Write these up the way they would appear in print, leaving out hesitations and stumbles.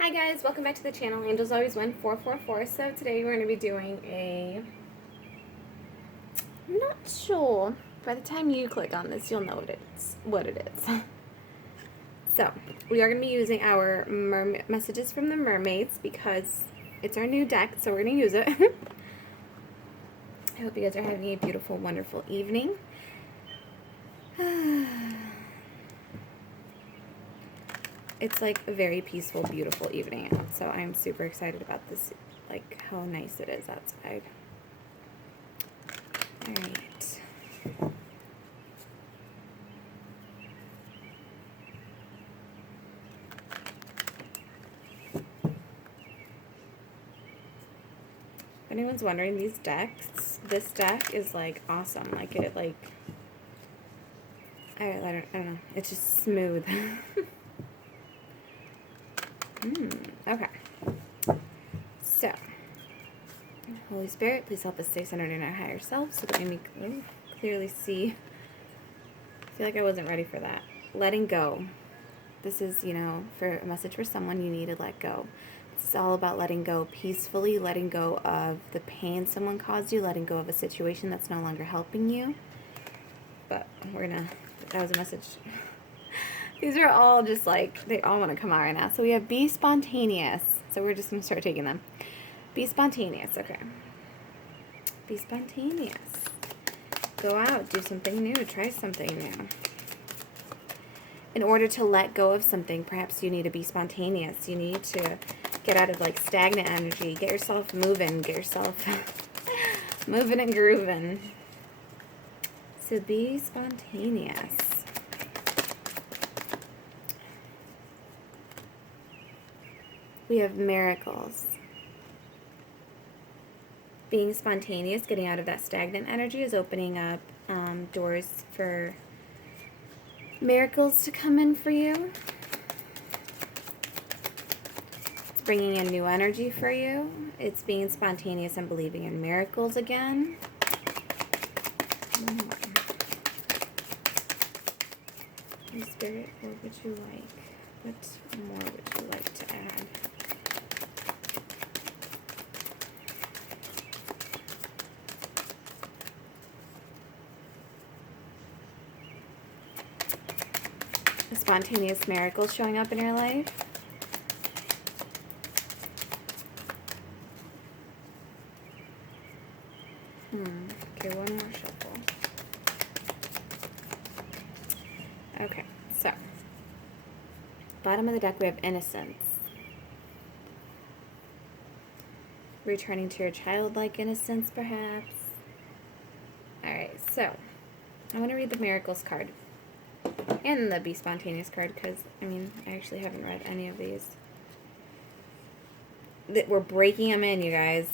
Hi guys, welcome back to the channel. Angels Always Win 444. So today we're going to be doing I'm not sure. By the time you click on this, you'll know what it is. So we are going to be using our messages from the mermaids because it's our new deck, so we're going to use it. I hope you guys are having a beautiful, wonderful evening. It's like a very peaceful, beautiful evening out, so I'm super excited about this, like how nice it is outside. Alright. If anyone's wondering, these decks, this deck is like awesome. Like it, like, I don't know. It's just smooth. Okay. So, Holy Spirit, please help us stay centered in our higher self so that we can clearly see. I feel like I wasn't ready for that. Letting go. This is, for a message for someone, you need to let go. It's all about letting go peacefully, letting go of the pain someone caused you, letting go of a situation that's no longer helping you. But that was a message. These are all just like, they all want to come out right now. So we have be spontaneous. So we're just going to start taking them. Be spontaneous, okay. Be spontaneous. Go out, do something new, try something new. In order to let go of something, perhaps you need to be spontaneous. You need to get out of like stagnant energy. Get yourself moving. Get yourself moving and grooving. So be spontaneous. We have miracles. Being spontaneous, getting out of that stagnant energy is opening up doors for miracles to come in for you. It's bringing in new energy for you. It's being spontaneous and believing in miracles again. Holy Spirit, what would you like? What more would you like to add? A spontaneous miracle showing up in your life. Okay, one more shuffle. Okay, so bottom of the deck we have innocence. Returning to your childlike innocence, perhaps. Alright, so I want to read the miracles card. And the Be Spontaneous card, because, I actually haven't read any of these. We're breaking them in, you guys.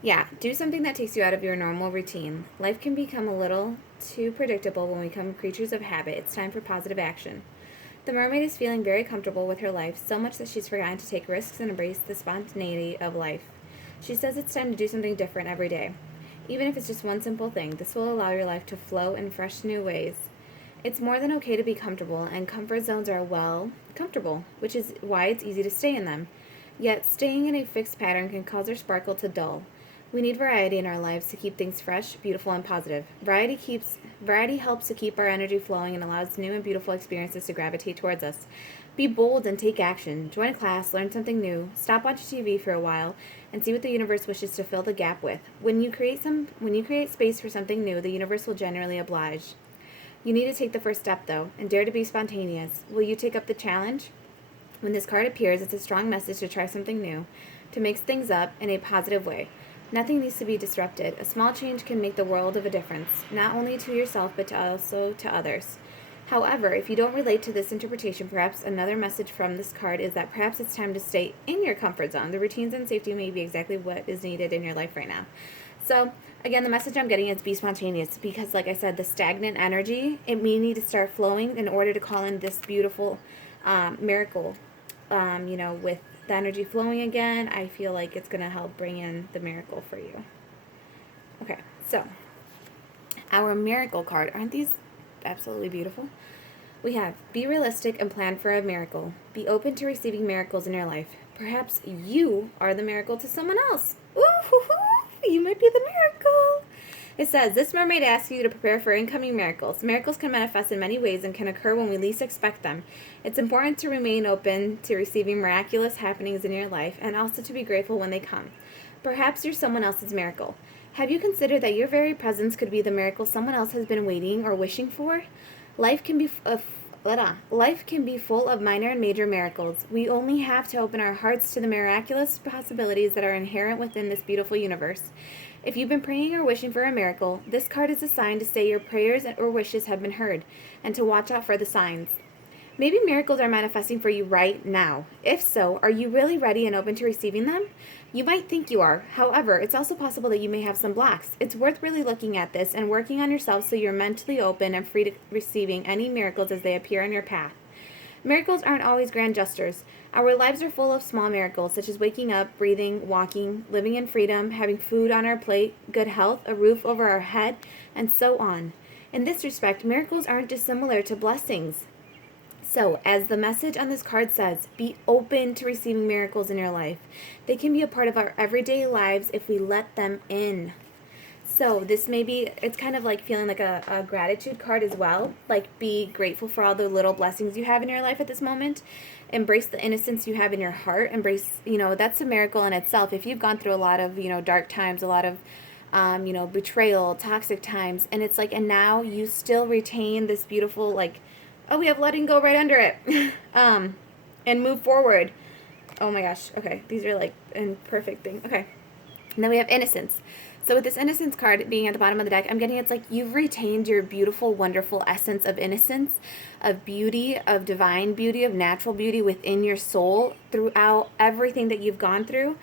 Yeah, do something that takes you out of your normal routine. Life can become a little too predictable when we become creatures of habit. It's time for positive action. The mermaid is feeling very comfortable with her life, so much that she's forgotten to take risks and embrace the spontaneity of life. She says it's time to do something different every day. Even if it's just one simple thing, this will allow your life to flow in fresh new ways. It's more than okay to be comfortable, and comfort zones are, comfortable, which is why it's easy to stay in them. Yet, staying in a fixed pattern can cause our sparkle to dull. We need variety in our lives to keep things fresh, beautiful, and positive. Variety helps to keep our energy flowing and allows new and beautiful experiences to gravitate towards us. Be bold and take action. Join a class, learn something new, stop watching TV for a while, and see what the universe wishes to fill the gap with. When you create space for something new, the universe will generally oblige. You need to take the first step, though, and dare to be spontaneous. Will you take up the challenge? When this card appears, it's a strong message to try something new, to mix things up in a positive way. Nothing needs to be disrupted. A small change can make the world of a difference, not only to yourself, but also to others. However, if you don't relate to this interpretation, perhaps another message from this card is that perhaps it's time to stay in your comfort zone. The routines and safety may be exactly what is needed in your life right now. So, again, the message I'm getting is be spontaneous because, like I said, the stagnant energy, it may need to start flowing in order to call in this beautiful miracle, with the energy flowing again. I feel like it's going to help bring in the miracle for you. So, our miracle card, aren't these absolutely beautiful? We have be realistic and plan for a miracle. Be open to receiving miracles in your life. Perhaps you are the miracle to someone else. Ooh, you might be the miracle. It says, this mermaid asks you to prepare for incoming miracles. Miracles can manifest in many ways and can occur when we least expect them. It's important to remain open to receiving miraculous happenings in your life and also to be grateful when they come. Perhaps you're someone else's miracle. Have you considered that your very presence could be the miracle someone else has been waiting or wishing for? Life can be full of minor and major miracles. We only have to open our hearts to the miraculous possibilities that are inherent within this beautiful universe. If you've been praying or wishing for a miracle, this card is a sign to say your prayers or wishes have been heard and to watch out for the signs. Maybe miracles are manifesting for you right now. If so, are you really ready and open to receiving them? You might think you are. However, it's also possible that you may have some blocks. It's worth really looking at this and working on yourself so you're mentally open and free to receiving any miracles as they appear on your path. Miracles aren't always grand gestures. Our lives are full of small miracles, such as waking up, breathing, walking, living in freedom, having food on our plate, good health, a roof over our head, and so on. In this respect, miracles aren't dissimilar to blessings. So, as the message on this card says, be open to receiving miracles in your life. They can be a part of our everyday lives if we let them in. So this may be, it's kind of like feeling like a gratitude card as well. Like, be grateful for all the little blessings you have in your life at this moment. Embrace the innocence you have in your heart. Embrace, that's a miracle in itself. If you've gone through a lot of, dark times, a lot of, betrayal, toxic times, and it's like, and now you still retain this beautiful, like, oh, we have letting go right under it. And move forward. Oh my gosh. Okay. These are like in perfect thing. Okay. And then we have innocence. So with this innocence card being at the bottom of the deck, I'm getting it's like you've retained your beautiful, wonderful essence of innocence, of beauty, of divine beauty, of natural beauty within your soul throughout everything that you've gone through.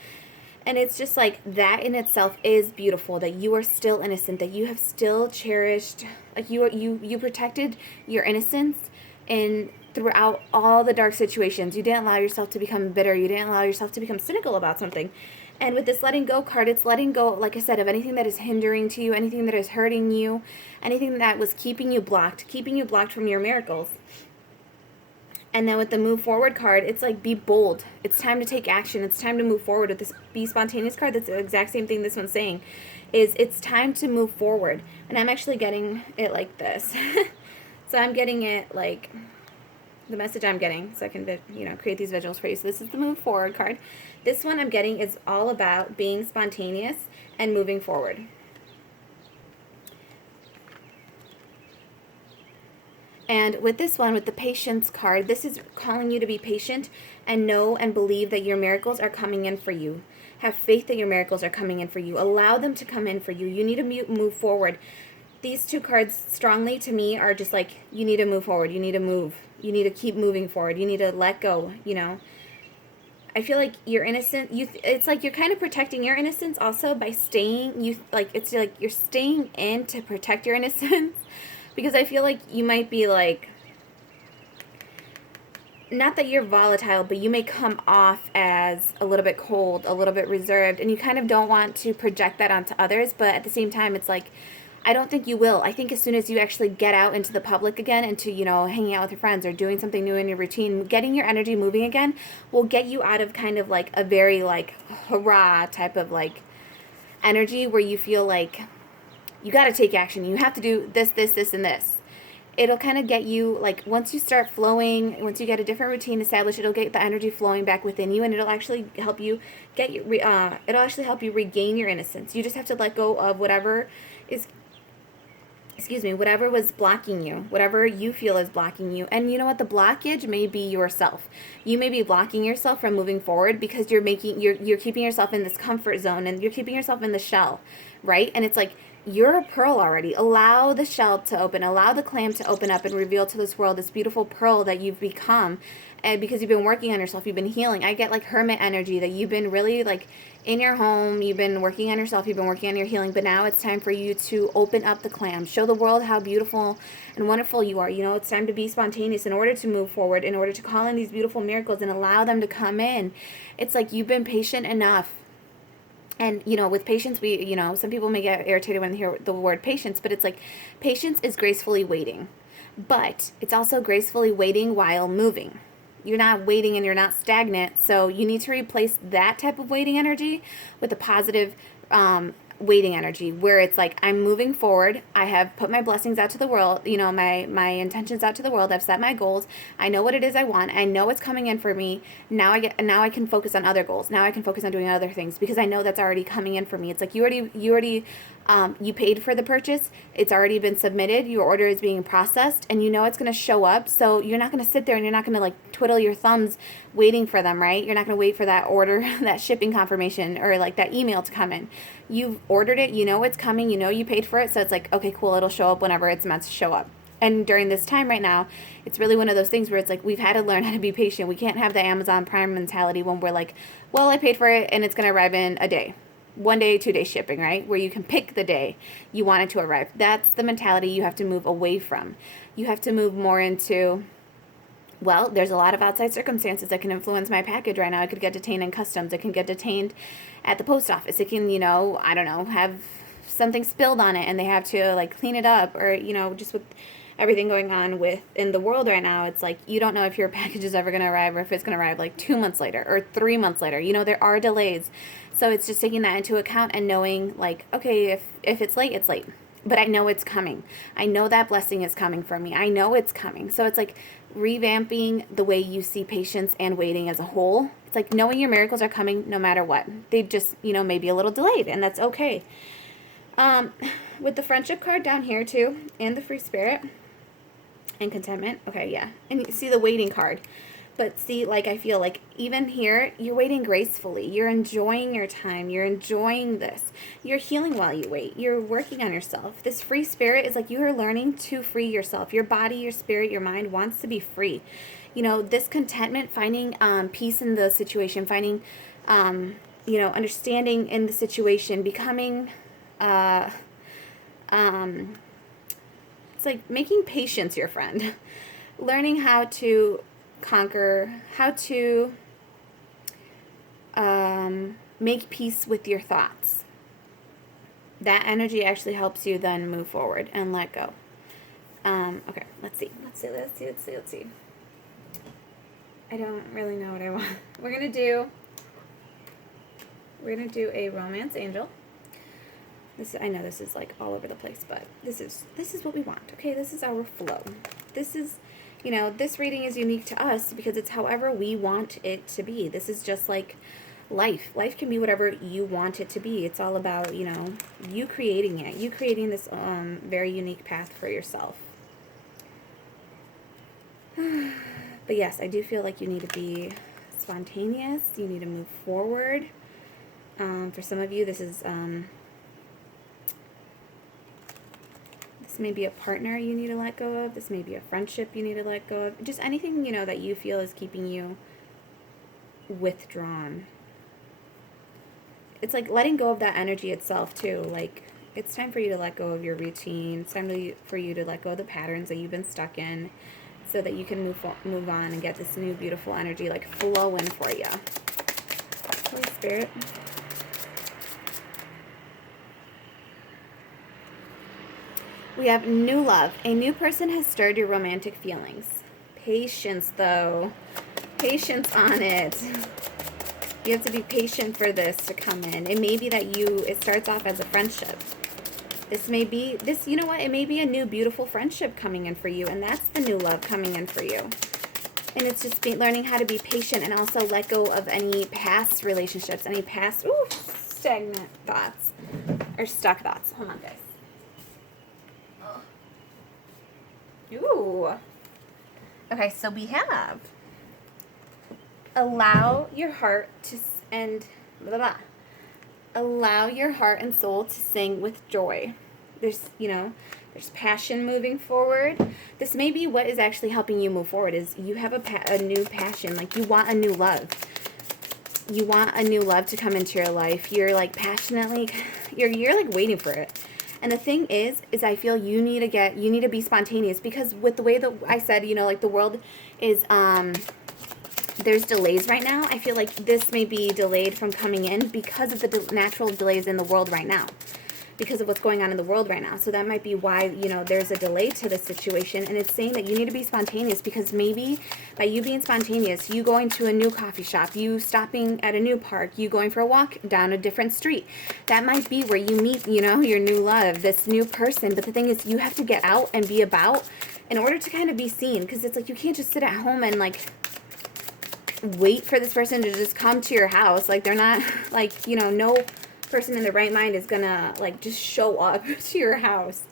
And it's just like that in itself is beautiful, that you are still innocent, that you have still cherished, like you protected your innocence and throughout all the dark situations. You didn't allow yourself to become bitter. You didn't allow yourself to become cynical about something. And with this letting go card, it's letting go, like I said, of anything that is hindering to you, anything that is hurting you, anything that was keeping you blocked from your miracles. And then with the move forward card, it's like be bold. It's time to take action. It's time to move forward. With this be spontaneous card, that's the exact same thing this one's saying, is it's time to move forward. And I'm actually getting it like this. So I'm getting it like the message I'm getting, so I can, create these visuals for you. So this is the move forward card. This one I'm getting is all about being spontaneous and moving forward. And with this one, with the patience card, this is calling you to be patient and know and believe that your miracles are coming in for you. Have faith that your miracles are coming in for you. Allow them to come in for you. You need to move forward. These two cards strongly to me are just like, you need to move forward. You need to move. You need to keep moving forward. You need to let go, I feel like you're innocent. It's like you're kind of protecting your innocence also by staying. It's like you're staying in to protect your innocence, because I feel like you might be like, not that you're volatile, but you may come off as a little bit cold, a little bit reserved, and you kind of don't want to project that onto others. But at the same time, it's like, I don't think you will. I think as soon as you actually get out into the public again, into, hanging out with your friends or doing something new in your routine, getting your energy moving again will get you out of kind of like a very like hurrah type of like energy where you feel like you got to take action. You have to do this, this, this, and this. It'll kind of get you, like, once you start flowing, once you get a different routine established, it'll get the energy flowing back within you, and it'll actually help you it'll actually help you regain your innocence. You just have to let go of whatever was blocking you, whatever you feel is blocking you. And you know what? The blockage may be yourself. You may be blocking yourself from moving forward because you're keeping yourself in this comfort zone and you're keeping yourself in the shell, right? And it's like, you're a pearl already. Allow the shell to open. Allow the clam to open up and reveal to this world this beautiful pearl that you've become. And because you've been working on yourself, you've been healing. I get like hermit energy, that you've been really like in your home, you've been working on yourself, you've been working on your healing, but now it's time for you to open up the clam. Show the world how beautiful and wonderful you are. It's time to be spontaneous in order to move forward, in order to call in these beautiful miracles and allow them to come in. It's like you've been patient enough. And, with patience, some people may get irritated when they hear the word patience, but it's like patience is gracefully waiting. But it's also gracefully waiting while moving. You're not waiting and you're not stagnant. So you need to replace that type of waiting energy with a positive waiting energy, where it's like, I'm moving forward. I have put my blessings out to the world, my intentions out to the world. I've set my goals. I know what it is I want. I know it's coming in for me. Now I can focus on other goals. Now I can focus on doing other things because I know that's already coming in for me. It's like you already you paid for the purchase. It's already been submitted. Your order is being processed, and you know it's going to show up. So you're not going to sit there and you're not going to like twiddle your thumbs waiting for them, right? You're not going to wait for that order, that shipping confirmation, or like that email to come in. You've ordered it. You know it's coming. You know you paid for it. So it's like, okay, cool. It'll show up whenever it's meant to show up. And during this time right now, it's really one of those things where it's like we've had to learn how to be patient. We can't have the Amazon Prime mentality when we're like, well, I paid for it and it's going to arrive in a day. 1 day, 2 day shipping, right? Where you can pick the day you want it to arrive. That's the mentality you have to move away from. You have to move more into, well, there's a lot of outside circumstances that can influence my package right now. It could get detained in customs. It can get detained at the post office. It can, I don't know, have something spilled on it and they have to like clean it up, or, just with everything going on in the world right now, it's like you don't know if your package is ever going to arrive or if it's going to arrive like 2 months later or 3 months later. There are delays. So it's just taking that into account and knowing like, okay, if it's late, it's late. But I know it's coming. I know that blessing is coming for me. I know it's coming. So it's like revamping the way you see patience and waiting as a whole. It's like knowing your miracles are coming no matter what. They just, maybe a little delayed, and that's okay. With the friendship card down here too, and the free spirit and contentment. Okay, yeah. And you see the waiting card. But see, like, I feel like even here, you're waiting gracefully. You're enjoying your time. You're enjoying this. You're healing while you wait. You're working on yourself. This free spirit is like you are learning to free yourself. Your body, your spirit, your mind wants to be free. This contentment, finding peace in the situation, finding, understanding in the situation, becoming, it's like making patience your friend. Learning how to conquer, how to make peace with your thoughts. That energy actually helps you then move forward and let go. Okay, let's see. I don't really know what I want. We're gonna do a romance angel. I know this is like all over the place, but this is what we want. Okay, this is our flow. This is, this reading is unique to us because it's however we want it to be. This is just like life. Life can be whatever you want it to be. It's all about, you creating it. You creating this very unique path for yourself. But yes, I do feel like you need to be spontaneous. You need to move forward. For some of you, this is... This may be a partner you need to let go of. This may be a friendship you need to let go of. Just anything, that you feel is keeping you withdrawn. It's like letting go of that energy itself, too. Like, it's time for you to let go of your routine. It's time for you to let go of the patterns that you've been stuck in so that you can move on and get this new, beautiful energy, like, flowing for you. Holy Spirit. We have new love. A new person has stirred your romantic feelings. Patience, though. Patience on it. You have to be patient for this to come in. It may be that it starts off as a friendship. It may be a new, beautiful friendship coming in for you, and that's the new love coming in for you. And it's just learning how to be patient and also let go of any past relationships, any past, stagnant thoughts or stuck thoughts. Hold on, guys. Ooh. Okay, so we have allow your heart and soul to sing with joy. There's passion moving forward. This may be what is actually helping you move forward is you have a new passion. Like you want a new love. You want a new love to come into your life. You're like passionately, you're like waiting for it. And the thing is I feel you need to be spontaneous because with the way that I said, like the world is, there's delays right now. I feel like this may be delayed from coming in because of the natural delays in the world right now. because of what's going on in the world right now. So that might be why, you know, there's a delay to the situation. And it's saying that you need to be spontaneous, because maybe by you being spontaneous, you going to a new coffee shop, you stopping at a new park, you going for a walk down a different street, that might be where you meet, you know, your new love, this new person. But the thing is, you have to get out and be about in order to kind of be seen, because it's like you can't just sit at home and like wait for this person to just come to your house. Like, they're not, like, you know, no person in their right mind is gonna like just show up to your house.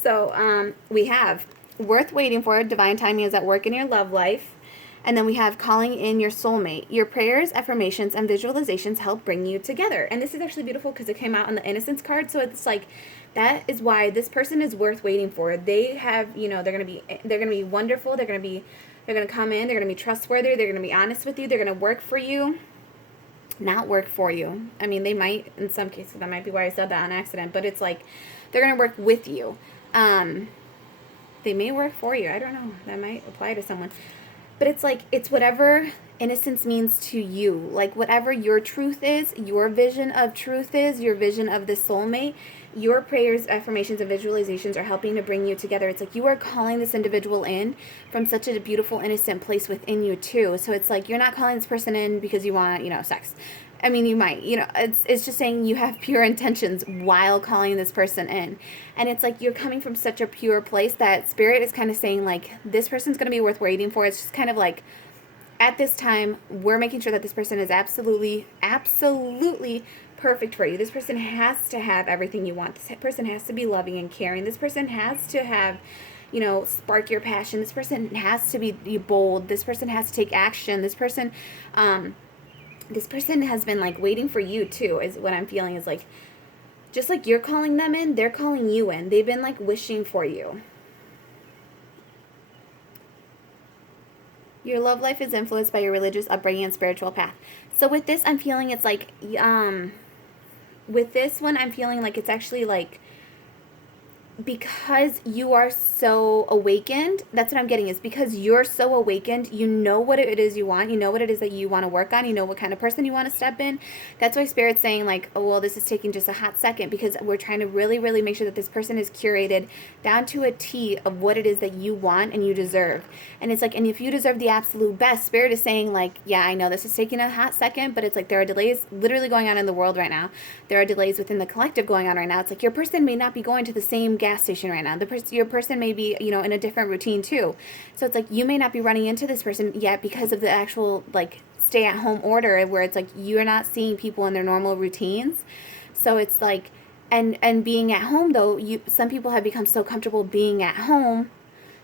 So we have worth waiting for, divine timing is at work in your love life. And then we have calling in your soulmate. Your prayers, affirmations, and visualizations help bring you together. And this is actually beautiful because it came out on the innocence card. So it's like, that is why this person is worth waiting for. They have, you know, they're gonna be wonderful. They're gonna come in. They're gonna be trustworthy. They're gonna be honest with you. They're gonna work for you, not work for you. I mean, they might, in some cases, that might be why I said that on accident, but it's like, they're going to work with you. They may work for you. I don't know. That might apply to someone. But it's like, it's whatever innocence means to you. Like, whatever your truth is, your vision of truth is, your vision of the soulmate, your prayers, affirmations, and visualizations are helping to bring you together. It's like you are calling this individual in from such a beautiful, innocent place within you, too. So it's like you're not calling this person in because you want, you know, sex. I mean, you might, you know, it's just saying you have pure intentions while calling this person in. And it's like you're coming from such a pure place that Spirit is kind of saying, like, this person's going to be worth waiting for. It's just kind of like, at this time, we're making sure that this person is absolutely, absolutely perfect for you. This person has to have everything you want. This person has to be loving and caring. This person has to have, you know, spark your passion. This person has to be bold. This person has to take action. This person has been like waiting for you too, is what I'm feeling. Is like, just like you're calling them in, they're calling you in. They've been like wishing for you. Your love life is influenced by your religious upbringing and spiritual path. So with this, I'm feeling it's like, with this one, I'm feeling like it's actually like, because you are so awakened, that's what I'm getting, is because you're so awakened, you know what it is you want, you know what it is that you want to work on, you know what kind of person you want to step in. That's why Spirit's saying like, oh, well, this is taking just a hot second, because we're trying to really, really make sure that this person is curated down to a T of what it is that you want and you deserve. And it's like, and if you deserve the absolute best, Spirit is saying like, yeah, I know this is taking a hot second, but it's like there are delays literally going on in the world right now. There are delays within the collective going on right now. It's like your person may not be going to the same gas station right now. Your person may be, you know, in a different routine too. So it's like you may not be running into this person yet because of the actual like stay-at-home order, where it's like you're not seeing people in their normal routines. So it's like, and being at home though, some people have become so comfortable being at home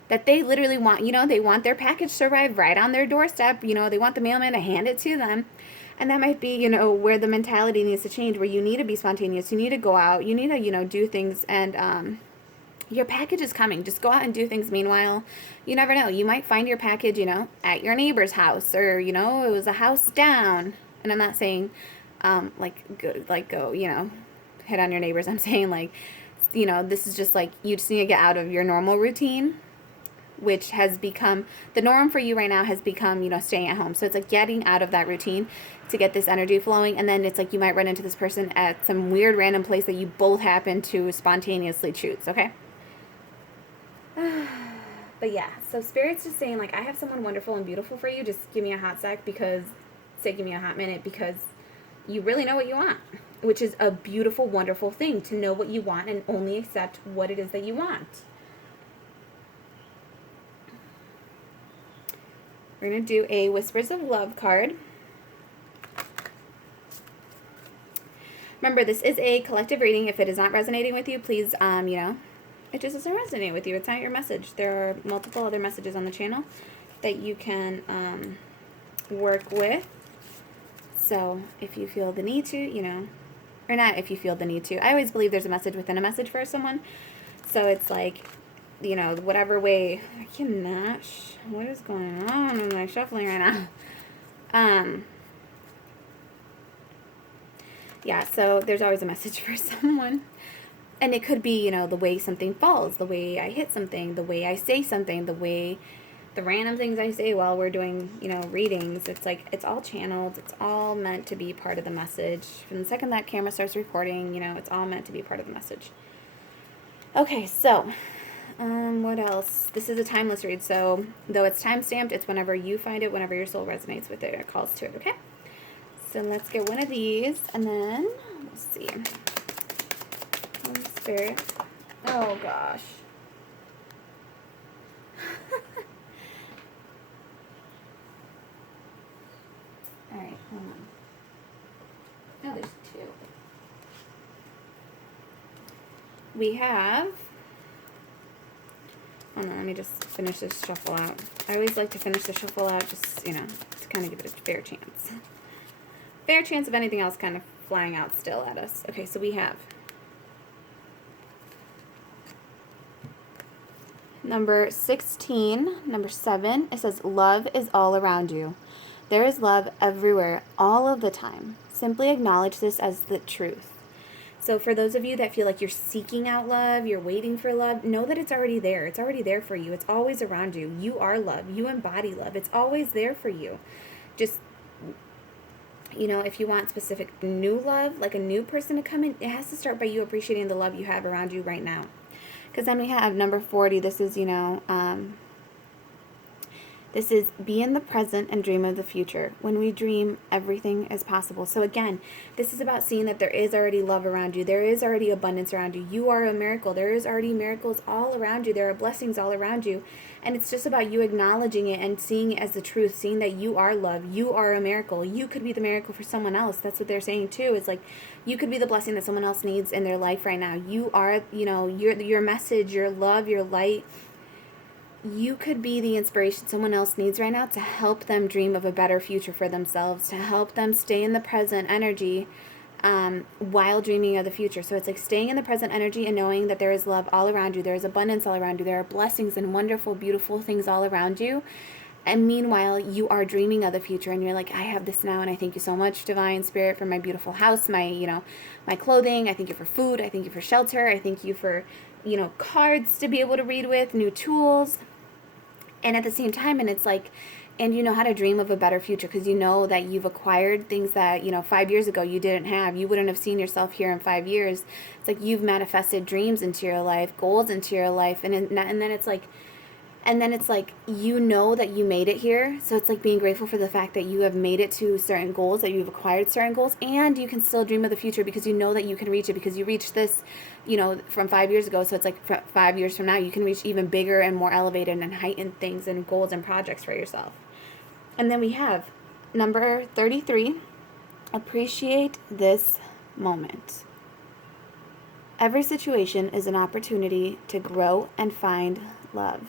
that they literally want, you know, they want their package to arrive right on their doorstep. You know, they want the mailman to hand it to them. And that might be, you know, where the mentality needs to change, where you need to be spontaneous. You need to go out. You need to, you know, do things. And your package is coming. Just go out and do things. Meanwhile, you never know. You might find your package, you know, at your neighbor's house, or, you know, it was a house down. And I'm not saying, go, you know, hit on your neighbors. I'm saying, like, you know, this is just like, you just need to get out of your normal routine, which has become, the norm for you right now has become, you know, staying at home. So it's like getting out of that routine to get this energy flowing. And then it's like you might run into this person at some weird random place that you both happen to spontaneously choose, okay? But yeah, so Spirit's just saying, like, I have someone wonderful and beautiful for you. Just give me a hot sec, because, say give me a hot minute, because you really know what you want, which is a beautiful, wonderful thing, to know what you want and only accept what it is that you want. We're going to do a Whispers of Love card. Remember, this is a collective reading. If it is not resonating with you, please, you know, it just doesn't resonate with you. It's not your message. There are multiple other messages on the channel that you can work with. So if you feel the need to, you know, or not if you feel the need to. I always believe there's a message within a message for someone. So it's like, you know, whatever way. I cannot. What is going on? I'm like shuffling right now. Yeah, so there's always a message for someone. And it could be, you know, the way something falls, the way I hit something, the way I say something, the way the random things I say while we're doing, readings, it's like, it's all channeled. It's all meant to be part of the message. From the second that camera starts recording, it's all meant to be part of the message. Okay, so, what else? This is a timeless read, so though it's time-stamped, it's whenever you find it, whenever your soul resonates with it or calls to it, okay? So let's get one of these, and then, let's see. Holy Spirit. Oh, gosh. All right, hold on. Oh, there's two. We have... Hold on, let me just finish this shuffle out. I always like to finish the shuffle out just, to kind of give it a fair chance. Fair chance of anything else kind of flying out still at us. Okay, so we have number 16, number 7. It says, love is all around you. There is love everywhere, all of the time. Simply acknowledge this as the truth. So for those of you that feel like you're seeking out love, you're waiting for love, know that it's already there. It's already there for you. It's always around you. You are love. You embody love. It's always there for you. Just, if you want specific new love, like a new person to come in, it has to start by you appreciating the love you have around you right now. Because then we have number 40. This is, this is be in the present and dream of the future. When we dream, everything is possible. So again, this is about seeing that there is already love around you. There is already abundance around you. You are a miracle. There is already miracles all around you. There are blessings all around you. And it's just about you acknowledging it and seeing it as the truth, seeing that you are love. You are a miracle. You could be the miracle for someone else. That's what they're saying too. It's like you could be the blessing that someone else needs in their life right now. You are, your message, your love, your light. You could be the inspiration someone else needs right now to help them dream of a better future for themselves, to help them stay in the present energy while dreaming of the future. So it's like staying in the present energy and knowing that there is love all around you. There is abundance all around you. There are blessings and wonderful, beautiful things all around you. And meanwhile, you are dreaming of the future and you're like, I have this now and I thank you so much, Divine Spirit, for my beautiful house, my clothing. I thank you for food. I thank you for shelter. I thank you for, cards to be able to read with, new tools. And at the same time, and it's like, and you know how to dream of a better future because you know that you've acquired things that, 5 years ago you didn't have. You wouldn't have seen yourself here in 5 years. It's like you've manifested dreams into your life, goals into your life. And then it's like, you know that you made it here. So it's like being grateful for the fact that you have made it to certain goals, that you've acquired certain goals, and you can still dream of the future because you know that you can reach it because you reached this, from 5 years ago. So it's like 5 years from now, you can reach even bigger and more elevated and heightened things and goals and projects for yourself. And then we have number 33, appreciate this moment. Every situation is an opportunity to grow and find love.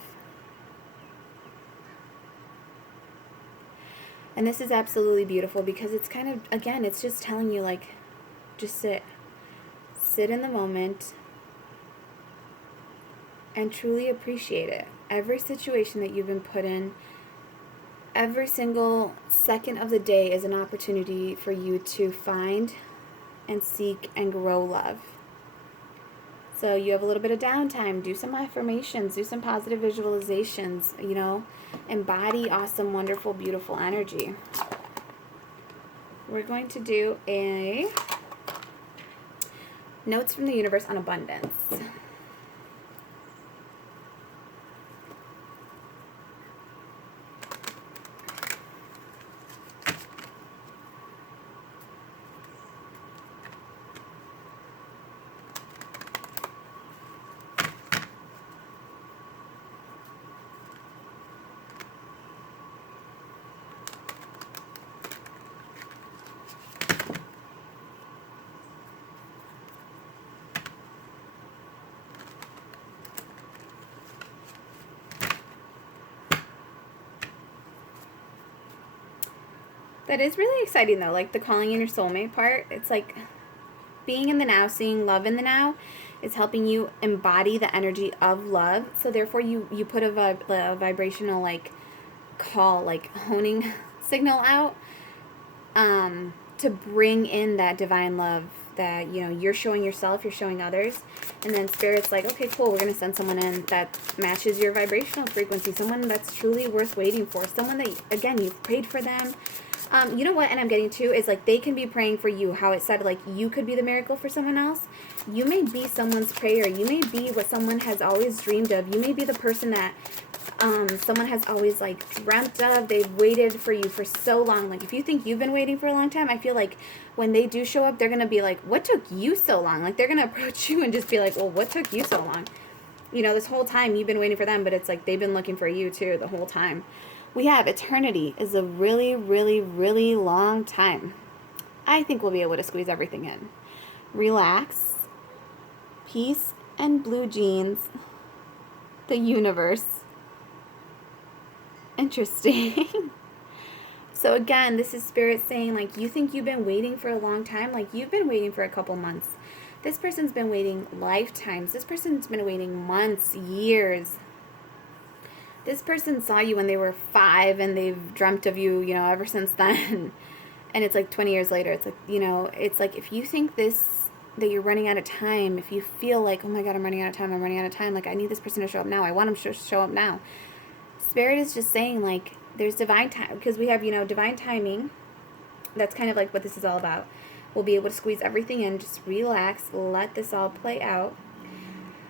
And this is absolutely beautiful because it's kind of, again, it's just telling you, like, just sit in the moment and truly appreciate it. Every situation that you've been put in, every single second of the day is an opportunity for you to find and seek and grow love. So you have a little bit of downtime, do some affirmations, do some positive visualizations, embody awesome, wonderful, beautiful energy. We're going to do a notes from the universe on abundance. That is really exciting though, like the calling in your soulmate part. It's like being in the now, seeing love in the now is helping you embody the energy of love. So therefore you put a vibrational like call, like honing signal out to bring in that divine love that, you know, you're showing yourself, you're showing others. And then Spirit's like, okay, cool, we're going to send someone in that matches your vibrational frequency, someone that's truly worth waiting for, someone that, again, you've prayed for them. You know what, and I'm getting to is, like, they can be praying for you. How it said, like, you could be the miracle for someone else. You may be someone's prayer. You may be what someone has always dreamed of. You may be the person that someone has always, like, dreamt of. They've waited for you for so long. Like, if you think you've been waiting for a long time, I feel like when they do show up, they're going to be like, what took you so long? Like, they're going to approach you and just be like, well, what took you so long? You know, this whole time you've been waiting for them, but it's like they've been looking for you, too, the whole time. We have eternity is a really, really, really long time. I think we'll be able to squeeze everything in. Relax, peace, and blue jeans. The universe. Interesting. So again, this is Spirit saying, like, you think you've been waiting for a long time? Like, you've been waiting for a couple months. This person's been waiting lifetimes. This person's been waiting months, years. This person saw you when they were 5 and they've dreamt of you, you know, ever since then. And it's like 20 years later. It's like, you know, it's like if you think that you're running out of time, if you feel like, oh my God, I'm running out of time, like I need this person to show up now. I want them to show up now. Spirit is just saying, like, there's divine time, because we have, you know, divine timing. That's kind of like what this is all about. We'll be able to squeeze everything in, just relax, let this all play out.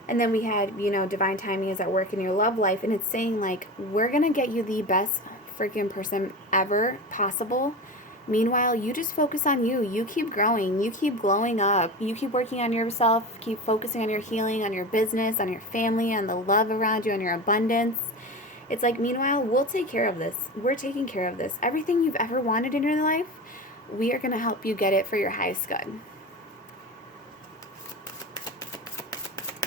And then we had, you know, divine timing is at work in your love life. And it's saying, like, we're going to get you the best freaking person ever possible. Meanwhile, you just focus on you. You keep growing. You keep glowing up. You keep working on yourself. Keep focusing on your healing, on your business, on your family, on the love around you, on your abundance. It's like, meanwhile, we'll take care of this. We're taking care of this. Everything you've ever wanted in your life, we are going to help you get it for your highest good.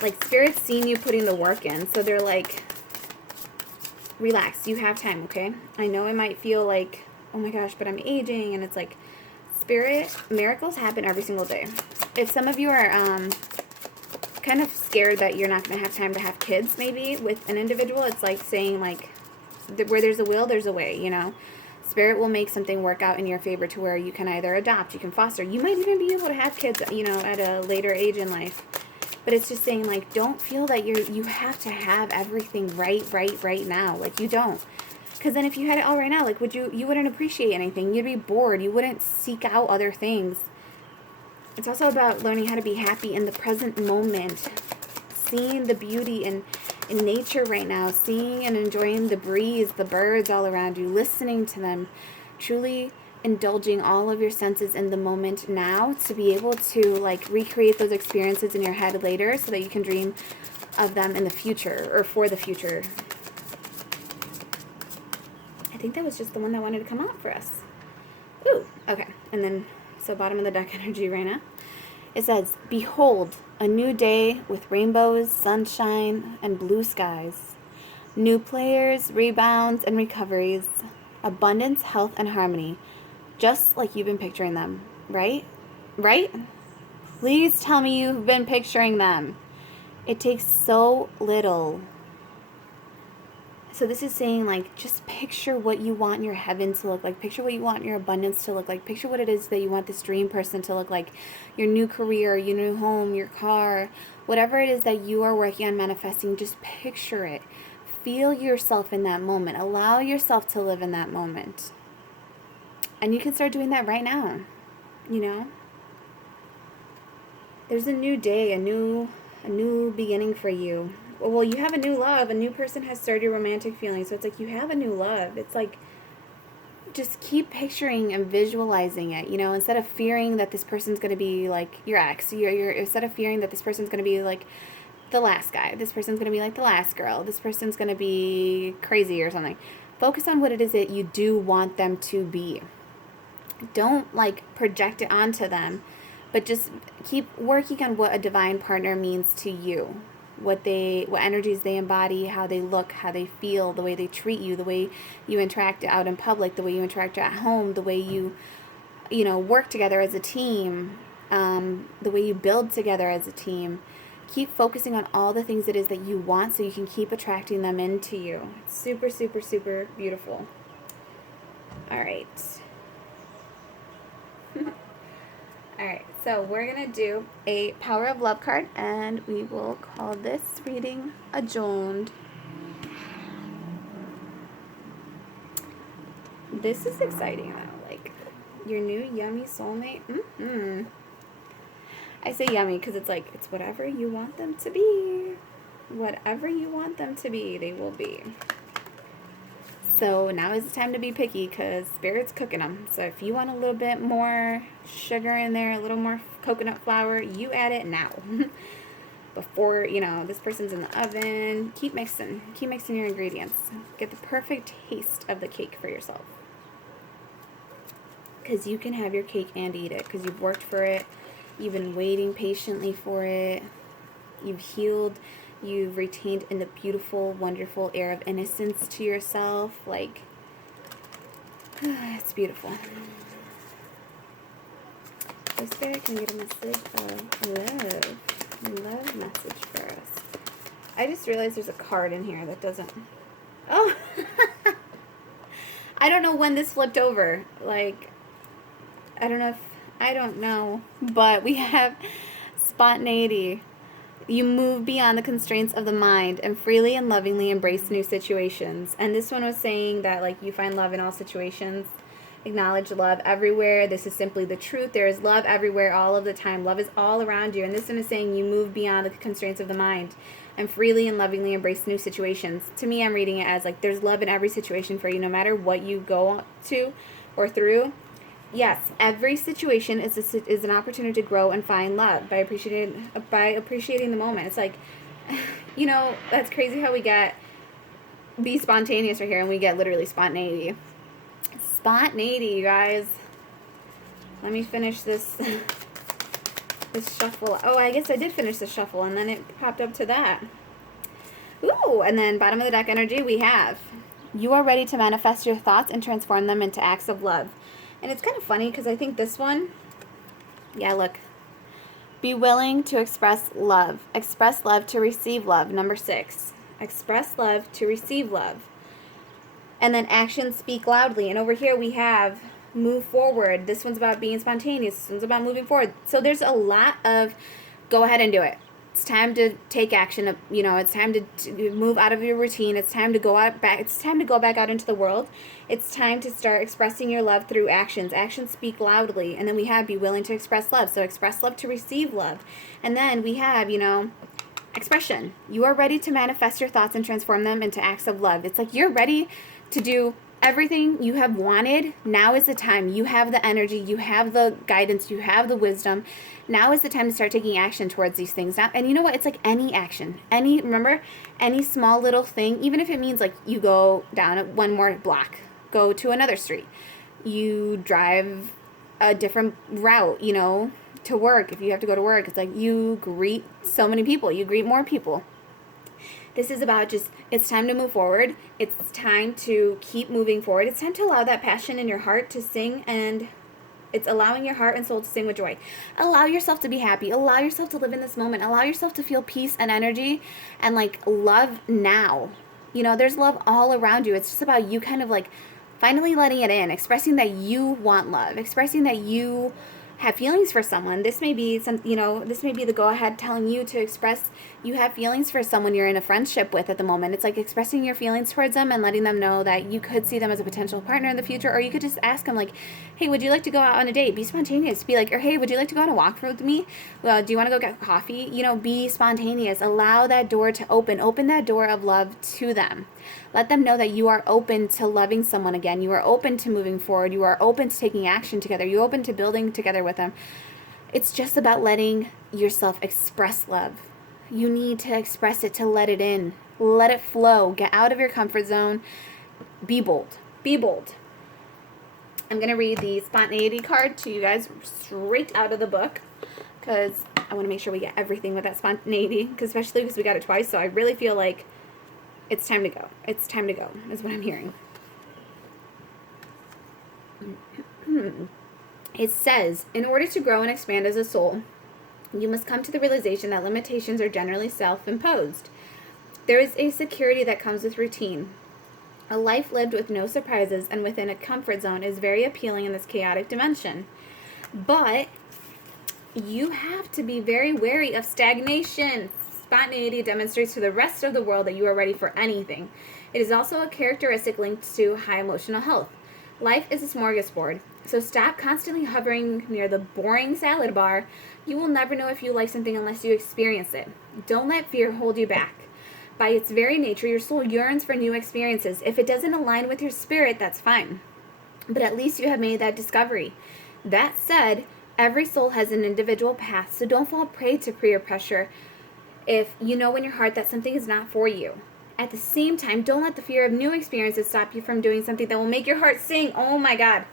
Like, Spirit's seen you putting the work in, so they're like, relax, you have time, okay? I know it might feel like, oh my gosh, but I'm aging, and it's like, Spirit, miracles happen every single day. If some of you are kind of scared that you're not going to have time to have kids, maybe, with an individual, it's like saying, like, where there's a will, there's a way, you know? Spirit will make something work out in your favor to where you can either adopt, you can foster, you might even be able to have kids, you know, at a later age in life. But it's just saying, like, don't feel that you have to have everything right now. Like, you don't. Because then if you had it all right now, like, you wouldn't appreciate anything. You'd be bored. You wouldn't seek out other things. It's also about learning how to be happy in the present moment. Seeing the beauty in nature right now. Seeing and enjoying the breeze, the birds all around you. Listening to them. Truly indulging all of your senses in the moment now to be able to, like, recreate those experiences in your head later so that you can dream of them in the future, or for the future. I think that was just the one that wanted to come out for us. Ooh, okay. And then, so bottom of the deck energy right now. It says, behold, a new day with rainbows, sunshine, and blue skies. New players, rebounds, and recoveries. Abundance, health, and harmony. Just like you've been picturing them, right? Right? Please tell me you've been picturing them. It takes so little. So this is saying, like, just picture what you want your heaven to look like. Picture what you want your abundance to look like. Picture what it is that you want this dream person to look like. Your new career, your new home, your car. Whatever it is that you are working on manifesting, just picture it. Feel yourself in that moment. Allow yourself to live in that moment. And you can start doing that right now, you know? There's a new day, a new beginning for you. Well, you have a new love. A new person has started romantic feelings. So it's like you have a new love. It's like, just keep picturing and visualizing it, you know? Instead of fearing that this person's going to be like your ex, instead of fearing that this person's going to be like the last guy, this person's going to be like the last girl, this person's going to be crazy or something. Focus on what it is that you do want them to be. Don't, like, project it onto them, but just keep working on what a divine partner means to you. What energies they embody, how they look, how they feel, the way they treat you, the way you interact out in public, the way you interact at home, the way you work together as a team, the way you build together as a team. Keep focusing on all the things it is that you want so you can keep attracting them into you. It's super, super, super beautiful. All right. All right, So we're going to do a Power of Love card, and we will call this reading adjourned. This is exciting, though. Like, your new yummy soulmate. I say yummy because it's like, it's whatever you want them to be. Whatever you want them to be, they will be. So now is the time to be picky because Spirit's cooking them. So if you want a little bit more sugar in there, a little more coconut flour, you add it now. Before, this person's in the oven. Keep mixing. Keep mixing your ingredients. Get the perfect taste of the cake for yourself. Because you can have your cake and eat it because you've worked for it. You've been waiting patiently for it. You've healed. You've retained in the beautiful, wonderful air of innocence to yourself. Like, it's beautiful. So Spirit can get a message of love. Love message for us. I just realized there's a card in here that doesn't... Oh! I don't know when this flipped over. Like, I don't know. But we have spontaneity. You move beyond the constraints of the mind and freely and lovingly embrace new situations. And this one was saying that, like, you find love in all situations. Acknowledge love everywhere. This is simply the truth. There is love everywhere all of the time. Love is all around you. And this one is saying you move beyond the constraints of the mind and freely and lovingly embrace new situations. To me, I'm reading it as, like, there's love in every situation for you, no matter what you go to or through. Yes, every situation is an opportunity to grow and find love by appreciating the moment. It's like, that's crazy how we get be spontaneous right here, and we get literally spontaneity. Spontaneity, you guys. Let me finish this shuffle. Oh, I guess I did finish the shuffle, and then it popped up to that. Ooh, and then bottom of the deck energy, we have, you are ready to manifest your thoughts and transform them into acts of love. And it's kind of funny because I think this one, yeah, look. Be willing to express love. Express love to receive love. Number 6. Express love to receive love. And then actions speak loudly. And over here we have move forward. This one's about being spontaneous. This one's about moving forward. So there's a lot of go ahead and do it. It's time to take action. It's time to move out of your routine. It's time to go back. It's time to go back out into the world. It's time to start expressing your love through actions. Actions speak loudly. And then we have be willing to express love. So express love to receive love. And then we have, expression. You are ready to manifest your thoughts and transform them into acts of love. It's like you're ready to do everything you have wanted. Now is the time. You have the energy. You have the guidance. You have the wisdom. Now is the time to start taking action towards these things. Now, and you know what? It's like any action. Remember, any small little thing, even if it means like you go down one more block, go to another street, you drive a different route, to work. If you have to go to work, it's like you greet so many people. You greet more people. This is about it's time to move forward. It's time to keep moving forward. It's time to allow that passion in your heart to sing, and it's allowing your heart and soul to sing with joy. Allow yourself to be happy. Allow yourself to live in this moment. Allow yourself to feel peace and energy and, like, love now. There's love all around you. It's just about you kind of, like, finally letting it in, expressing that you want love, expressing that you have feelings for someone. This may be this may be the go-ahead telling you to express you have feelings for someone you're in a friendship with at the moment. It's like expressing your feelings towards them and letting them know that you could see them as a potential partner in the future, or you could just ask them, like, hey, would you like to go out on a date? Be spontaneous. Be like, or hey, would you like to go on a walk with me? Well, do you want to go get coffee? Be spontaneous. Allow that door to open that door of love to them. Let them know that you are open to loving someone again. You are open to moving forward. You are open to taking action together. You're open to building together with them. It's just about letting yourself express love. You need to express it, to let it in. Let it flow. Get out of your comfort zone. Be bold. Be bold. I'm going to read the spontaneity card to you guys straight out of the book because I want to make sure we get everything with that spontaneity, especially because we got it twice. So I really feel like it's time to go. It's time to go is what I'm hearing. It says, in order to grow and expand as a soul, you must come to the realization that limitations are generally self-imposed. There is a security that comes with routine. A life lived with no surprises and within a comfort zone is very appealing in this chaotic dimension. But you have to be very wary of stagnation. Spontaneity demonstrates to the rest of the world that you are ready for anything. It is also a characteristic linked to high emotional health. Life is a smorgasbord, so stop constantly hovering near the boring salad bar. You will never know if you like something unless you experience it. Don't let fear hold you back. By its very nature, your soul yearns for new experiences. If it doesn't align with your spirit, that's fine. But at least you have made that discovery. That said, every soul has an individual path, so don't fall prey to peer pressure if you know in your heart that something is not for you. At the same time, don't let the fear of new experiences stop you from doing something that will make your heart sing. Oh my God.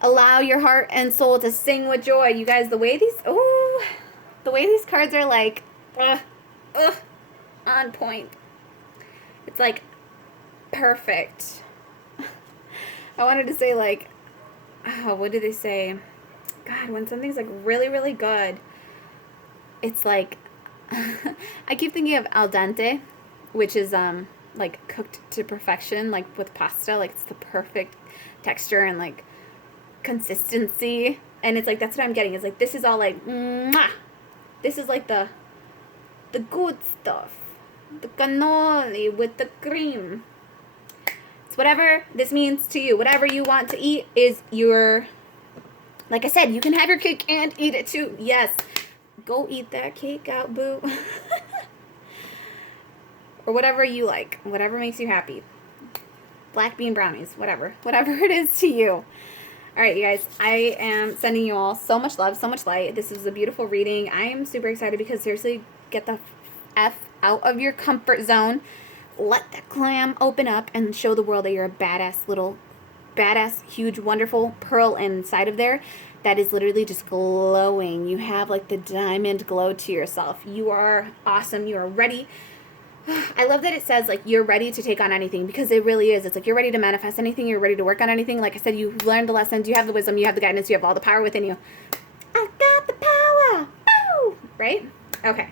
Allow your heart and soul to sing with joy. You guys, the way these cards are like, on point. It's like perfect. I wanted to say like, what do they say? God, when something's like really, really good, it's like, I keep thinking of al dente, which is like cooked to perfection, like with pasta, like it's the perfect texture and like consistency, and it's like that's what I'm getting. It's like this is all like, mwah! This is like the good stuff, the cannoli with the cream. It's whatever this means to you. Whatever you want to eat is your. Like I said, you can have your cake and eat it too. Yes, go eat that cake out, boo. Or whatever you like, whatever makes you happy. Black bean brownies, whatever it is to you. All right, you guys, I am sending you all so much love, so much light. This is a beautiful reading. I am super excited because seriously, get the F out of your comfort zone. Let that clam open up and show the world that you're a badass, huge, wonderful pearl inside of there that is literally just glowing. You have like the diamond glow to yourself. You are awesome. You are ready. I love that it says like you're ready to take on anything, because it really is. It's like you're ready to manifest anything. You're ready to work on anything. Like I said, you've learned the lessons. You have the wisdom. You have the guidance. You have all the power within you. I got the power. Woo! Right? Okay.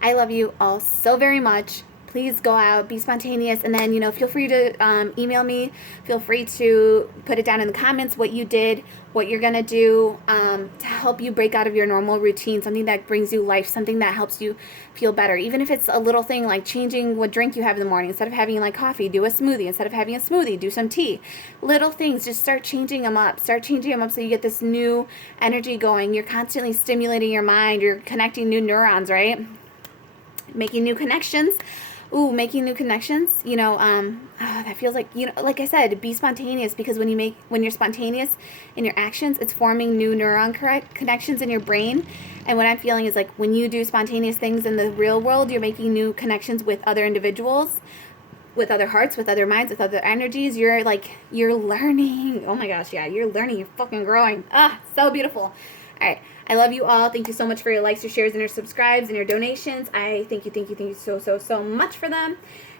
I love you all so very much. Please go out, be spontaneous, and then, feel free to email me. Feel free to put it down in the comments what you did, what you're going to do to help you break out of your normal routine, something that brings you life, something that helps you feel better. Even if it's a little thing like changing what drink you have in the morning. Instead of having like coffee, do a smoothie. Instead of having a smoothie, do some tea. Little things, just start changing them up. Start changing them up so you get this new energy going. You're constantly stimulating your mind. You're connecting new neurons, right? Making new connections. Making new connections, that feels like, like I said, be spontaneous, because when you're spontaneous in your actions, it's forming new neuron connections in your brain. And what I'm feeling is like when you do spontaneous things in the real world, you're making new connections with other individuals, with other hearts, with other minds, with other energies. You're learning. Oh my gosh, yeah, you're learning, you're fucking growing. So beautiful. All right. I love you all. Thank you so much for your likes, your shares, and your subscribes, and your donations. I thank you so much for them.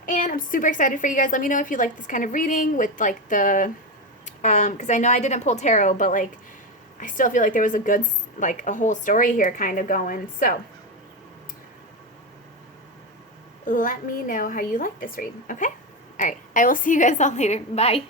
And I'm super excited for you guys. Let me know if you like this kind of reading with, like, the, because I know I didn't pull tarot, but, like, I still feel like there was a good, like, a whole story here kind of going. So, let me know how you like this read, okay? All right. I will see you guys all later. Bye.